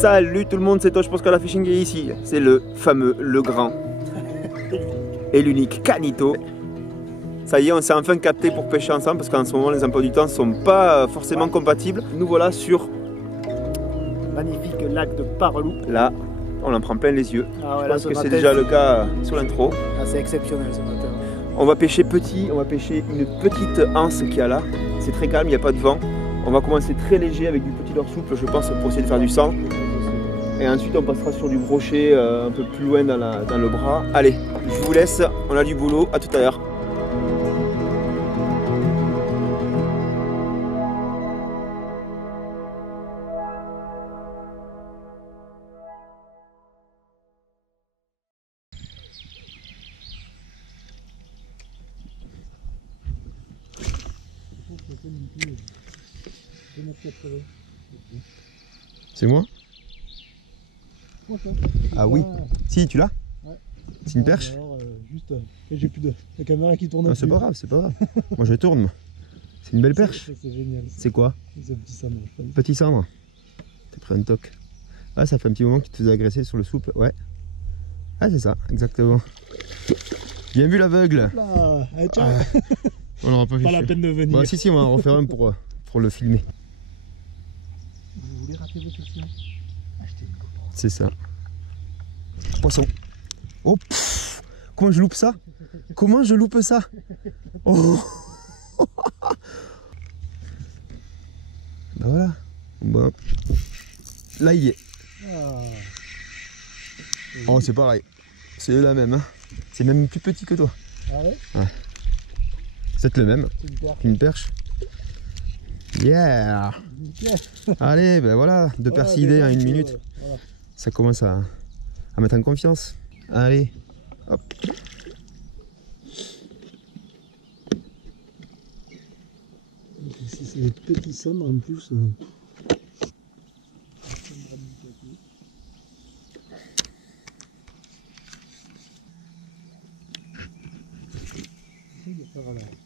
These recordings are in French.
Salut tout le monde, c'est toi, je pense que la fishing est ici. C'est le fameux, le grand et l'unique Canito. Ça y est, on s'est enfin capté pour pêcher ensemble parce qu'en ce moment les emplois du temps ne sont pas forcément compatibles. Nous voilà sur magnifique lac de Parelou. Là, on en prend plein les yeux. Ah ouais, je pense que c'est déjà le cas sur l'intro. Ah, c'est exceptionnel ce matin. On va pêcher petit, on va pêcher une petite anse qu'il y a là. C'est très calme, il n'y a pas de vent. On va commencer très léger avec du petit leurre souple, je pense, pour essayer de faire du sang. Et ensuite on passera sur du brochet un peu plus loin dans le bras. Allez, je vous laisse, on a du boulot, à tout à l'heure. C'est moi? Ah oui. Si, tu l'as? Ouais. C'est une perche? Alors, juste, j'ai plus de la caméra qui tourne. C'est pas grave, c'est pas grave. Moi je tourne. Moi. C'est une belle perche. C'est génial. C'est quoi? C'est un petit sabre. Petit sabre. T'as pris un toc. Ah, ça fait un petit moment qu'il te faisait agresser sur le souple. Ouais. Ah, c'est ça, exactement. Bien vu l'aveugle. Allez, ciao. On n'aura pas Pas la peine de venir. Bah, si, on va en refaire un pour le filmer. Vous voulez rater vos questions? Achetez une GoPro. C'est ça. Poisson. Oh, pff, comment je loupe ça? Comment je loupe ça? Oh. Bah voilà. Bon. Là il y est. Ah. Oh, c'est pareil. C'est la même. Hein. C'est même plus petit que toi. Ah ouais? Ouais. C'est le même. C'est une perche. Une perche. Yeah. Allez, ben voilà, deux persidés en une minute. Voilà. Ça commence à mettre en confiance. Allez, hop. Si c'est des petits sommes en plus.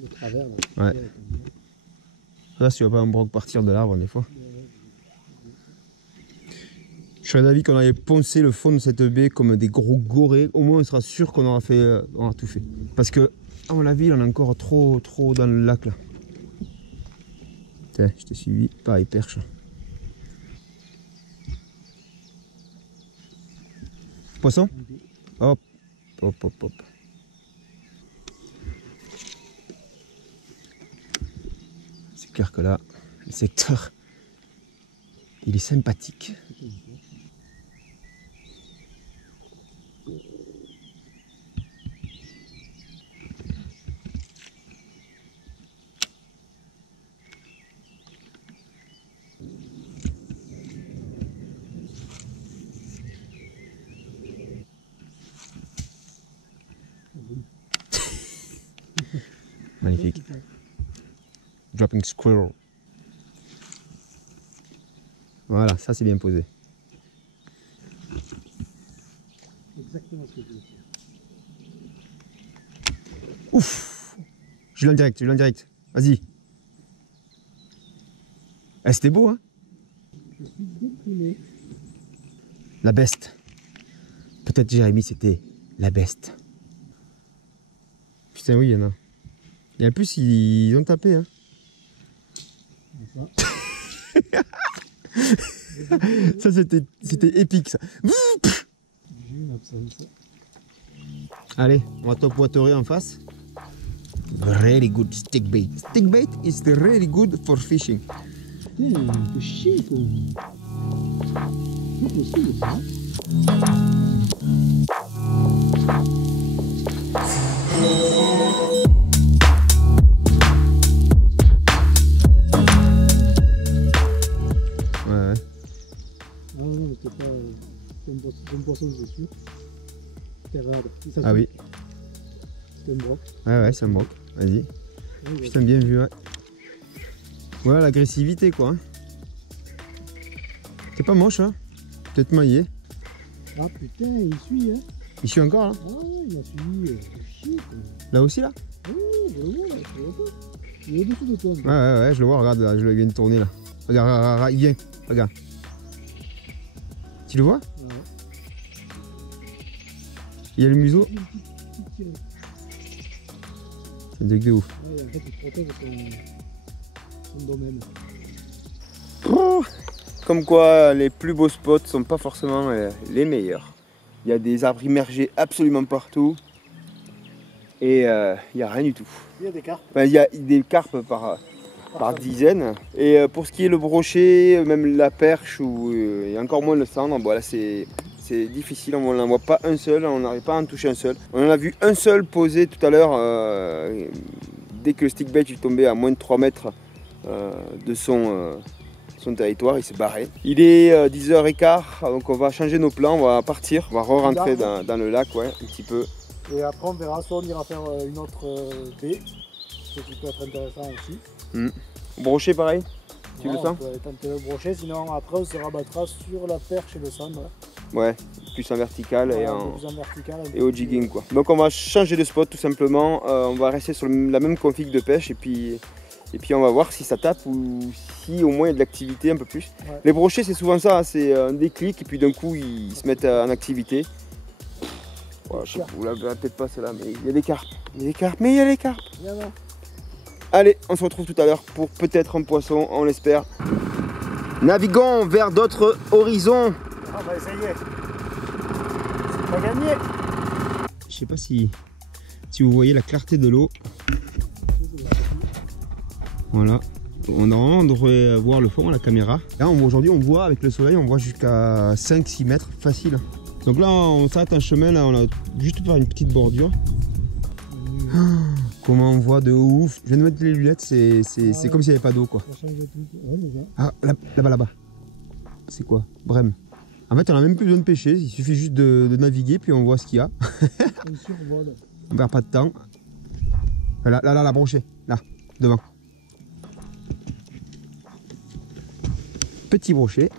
Le travers, là. Ouais. Là, si tu vas pas un broc partir de l'arbre des fois. Je serais d'avis qu'on avait poncé le fond de cette baie comme des gros gorées. Au moins, on sera sûr qu'on aura fait, on aura tout fait. Parce que, à mon avis, il en a encore trop dans le lac là. Tiens, je t'ai suivi. Pareil, perche. Poisson? Hop, hop, hop, hop. C'est clair que là, le secteur, il est sympathique. Magnifique. Dropping squirrel. Voilà, ça c'est bien posé. Exactement ce que je veux faire. Ouf! Je l'ai en direct, je l'ai en direct. Vas-y. Eh, c'était beau, hein? Je suis déprimé. La beste. Peut-être Jérémy, c'était la beste. Putain, oui, il y en a. Et en plus, ils ont tapé, hein. Ça, c'était épique, ça. J'ai une absence. Allez, on va top waterer en face. Really good stick bait. Stick bait is really good for fishing. T'es chier, quoi. C'est possible, ça. Ouais. Ah non, c'est pas... C'est un poisson, c'est sûr. C'est rare. Ah oui. C'est un broc. Ouais, c'est un broc. Vas-y. Putain, bien vu, ouais. Voilà l'agressivité, quoi. Hein. C'est pas moche, hein. Peut-être maillé. Ah putain, il suit, hein. Il suit encore, là. Ah ouais, il a suivi. Chier, quoi. Là aussi, là. Oui, je le vois, là, tu vois pas. Il est au-dessus de toi. Ouais, je le vois, regarde, là, je le viens de tourner, là. Regarde, il vient, regarde. Tu le vois? Ouais. Il y a le museau. Tiré. C'est un truc de ouf. Ouais, en fait, il protège son domaine. Comme quoi, les plus beaux spots sont pas forcément les meilleurs. Il y a des arbres immergés absolument partout. Et il n'y a rien du tout. Il y a des carpes. Enfin, il y a des carpes par dizaines. Et pour ce qui est le brochet, même la perche, ou il y a encore moins le cendre, bon, là c'est difficile, on n'en voit pas un seul, on n'arrive pas à en toucher un seul. On en a vu un seul posé tout à l'heure, dès que le stick bait est tombé à moins de 3 mètres de son territoire, il s'est barré. Il est 10h15, donc on va changer nos plans, on va partir, on va re-rentrer dans le lac, ouais, un petit peu. Et après on verra, soit on ira faire une autre baie, ce qui peut être intéressant aussi. Brochet pareil, tu le sens? On peut tenter le brochet, sinon après on se rabattra sur la perche et le cendre. Ouais, plus en vertical, Ouais, et, plus en vertical, et au jigging quoi. Donc on va changer de spot tout simplement, on va rester sur la même config de pêche et puis on va voir si ça tape ou si au moins il y a de l'activité un peu plus. Ouais. Les brochets c'est souvent ça, c'est un déclic et puis d'un coup ils se mettent en activité. Ouais, je sais pas, vous la verrez peut-être pas celle-là, mais il y a des carpes. Il y a des carpes, mais il y a les carpes. Allez, on se retrouve tout à l'heure pour peut-être un poisson, on l'espère. Naviguons vers d'autres horizons. On va essayer. C'est pas gagné. Je sais pas si vous voyez la clarté de l'eau. Voilà. On devrait voir le fond à la caméra. Là aujourd'hui on voit avec le soleil, on voit jusqu'à 5-6 mètres facile. Donc là on s'arrête un chemin, là on a juste faire une petite bordure. Comment on voit de ouf. Je viens de mettre les lunettes, c'est comme s'il n'y avait pas d'eau quoi. Ah là-bas. C'est quoi? Brème. En fait on n'a même plus besoin de pêcher, il suffit juste de naviguer puis on voit ce qu'il y a. On perd pas de temps. Là, la brochée, là, devant. Petit brochet.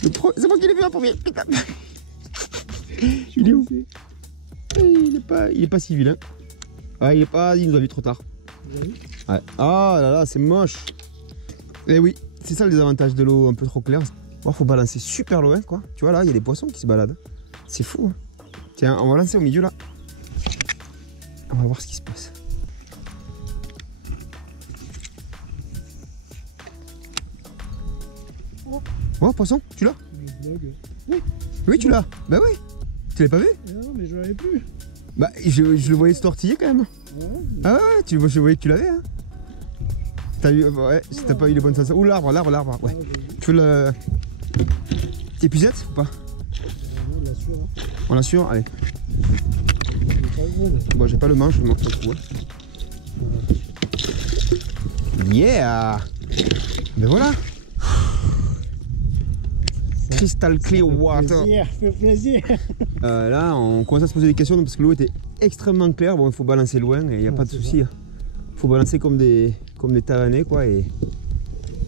C'est moi qui l'ai vu en premier, putain. Il est où? Il est pas si vilain. Ah, il nous a vu trop tard. Ouais. Ah là là, c'est moche. Eh oui, c'est ça le désavantage de l'eau un peu trop claire. Oh, faut balancer super loin quoi. Tu vois là, il y a des poissons qui se baladent. C'est fou. Hein. Tiens, on va lancer au milieu là. On va voir ce qui se passe. Oh, poisson, tu l'as? Oui, tu l'as. Bah oui. Tu l'as pas vu? Non, mais je l'avais plus. Bah, je le voyais se tortiller quand même. Ah ouais, je voyais que tu l'avais. Hein. T'as vu? Ouais, si t'as pas eu les bonnes sensations. Ouh, l'arbre. Ouais. Tu veux le. Épuisette ou pas? On l'assure. On l'assure? Allez. Bon, j'ai pas le manche, je manque pas trop. Yeah! Ben voilà! Crystal clear water. Fait plaisir. Là, on commence à se poser des questions parce que l'eau était extrêmement claire. Bon, il faut balancer loin et il n'y a pas de souci. Il faut balancer comme des taranés quoi. Et...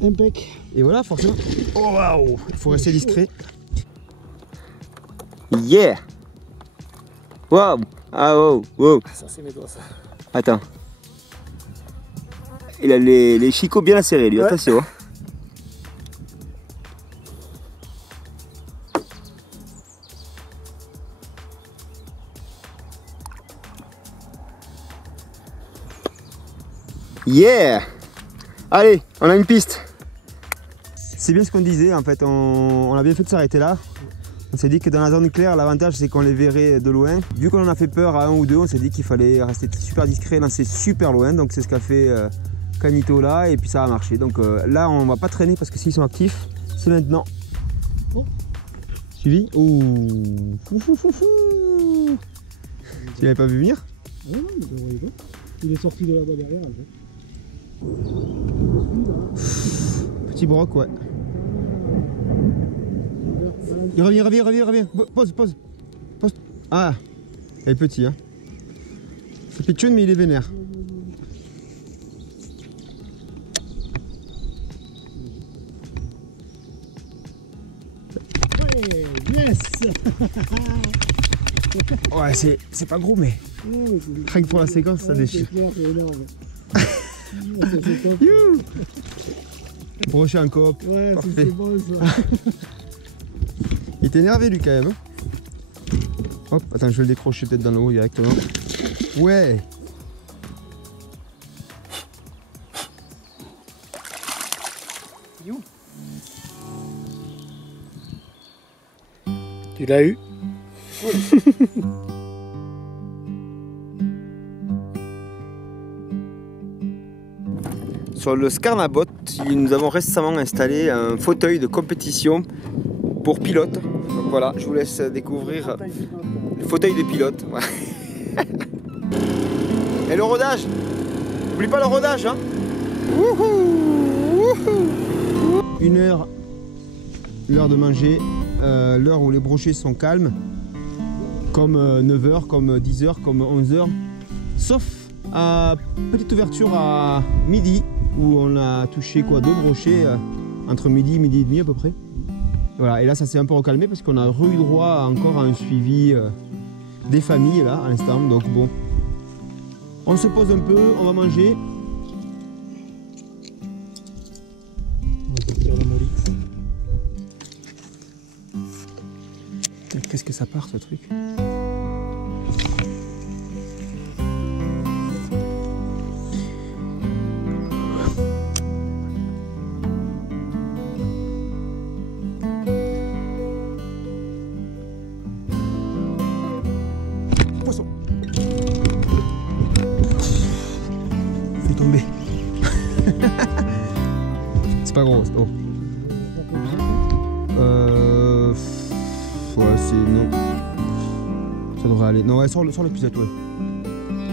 Impec. Et voilà, forcément. Oh waouh! Il faut rester discret. Yeah! Waouh! Ah wow! Ça, c'est mes doigts ça. Attends. Il a les chicots bien serrés lui, ouais. Attention. Yeah! Allez, on a une piste. C'est bien ce qu'on disait en fait, on a bien fait de s'arrêter là. On s'est dit que dans la zone claire, l'avantage c'est qu'on les verrait de loin. Vu qu'on en a fait peur à un ou deux, on s'est dit qu'il fallait rester super discret, lancer super loin. Donc c'est ce qu'a fait Canito là et puis ça a marché. Donc là on va pas traîner parce que s'ils sont actifs, c'est maintenant. Oh. Suivi. Ouh. Tu l'avais pas vu venir? Non, mais je ne voyais pas. Il est sorti de là-bas derrière en fait. Petit broc, ouais. Il revient. Pose. Ah, il est petit, hein. C'est pitchoun, mais il est vénère. Ouais, yes. Ouais, c'est pas gros, mais rien que pour la séquence, ça déchire. C'est énorme. Brochet en coop. Ouais, c'est bon ça. est énervé lui quand même. Hop, attends, je vais le décrocher peut-être dans l'eau directement. Ouais. Tu l'as eu? Sur le Scarnabot, nous avons récemment installé un fauteuil de compétition pour pilote. Donc voilà, je vous laisse découvrir le fauteuil de pilote. Et le rodage, n'oublie pas le rodage, hein. Une heure, l'heure de manger, l'heure où les brochets sont calmes, comme 9h, comme 10h, comme 11h, sauf à petite ouverture à midi, où on a touché quoi, 2 brochets entre midi et demi à peu près. Voilà, et là ça s'est un peu recalmé parce qu'on a eu droit encore à un suivi des familles là à l'instant, donc bon. On se pose un peu, on va manger. Qu'est-ce que ça part ce truc? Poisson. Fais tomber. C'est pas gros, c'est pas gros. Ouais, c'est non. Ça devrait aller. Non, ouais, sors l'épisode, ouais.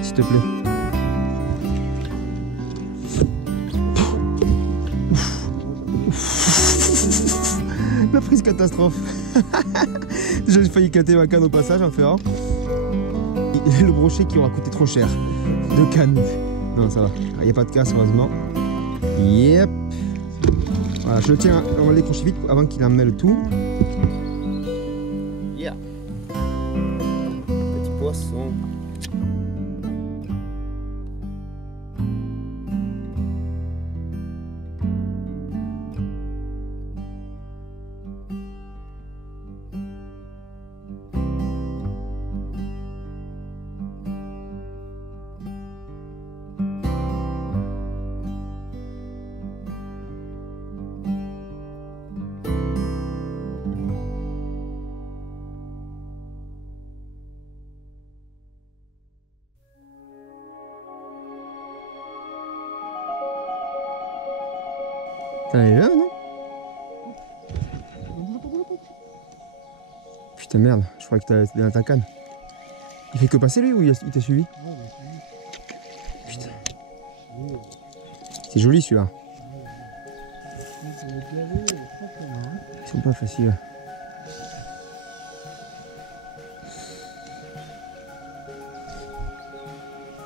S'il te plaît. La prise catastrophe. Déjà, j'ai failli éclater ma canne au passage en ferrant. Et le brochet qui aura coûté trop cher. 2 cannes. Non, ça va. Il n'y a pas de casse, heureusement. Yep. Voilà, je le tiens. On va le décrocher vite avant qu'il en mêle tout. Yeah. Petit poisson. T'en es là, non? Putain, merde, je croyais que t'étais dans ta canne. Il fait que passer lui ou il t'a suivi? Putain. C'est joli celui-là. Ils sont pas faciles.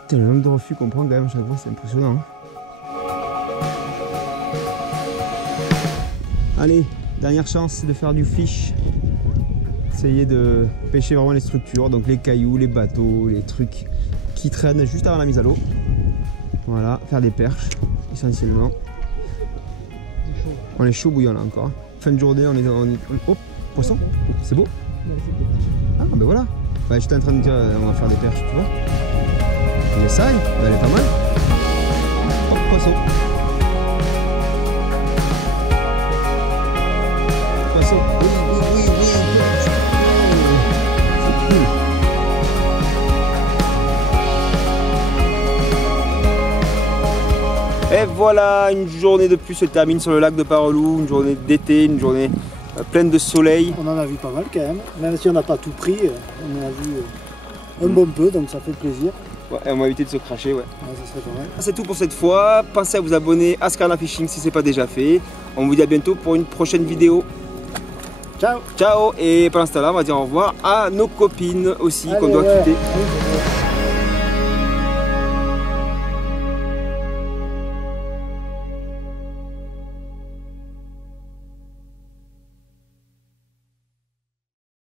Putain, le nombre de refus qu'on prend quand même à chaque fois, c'est impressionnant. Hein. Allez, dernière chance de faire du fish. Essayer de pêcher vraiment les structures, donc les cailloux, les bateaux, les trucs qui traînent juste avant la mise à l'eau. Voilà, faire des perches essentiellement. On est chaud bouillant là encore. Fin de journée, on est oh, poisson, c'est beau. Ah ben voilà. Bah, j'étais en train de dire on va faire des perches, tu vois. On essaye, elle est pas mal. Oh, poisson. Poisson, oui. C'est cool. Et voilà, une journée de plus se termine sur le lac de Parelou, une journée d'été, une journée pleine de soleil. On en a vu pas mal quand même si on n'a pas tout pris, on en a vu un bon peu, donc ça fait plaisir. Ouais, et on va éviter de se cracher, ouais. Ouais, ça serait pas mal. C'est tout pour cette fois, pensez à vous abonner à Scarna Fishing si ce n'est pas déjà fait. On vous dit à bientôt pour une prochaine vidéo. Ciao. Ciao, et pendant ce temps-là, on va dire au revoir à nos copines aussi qu'on doit quitter.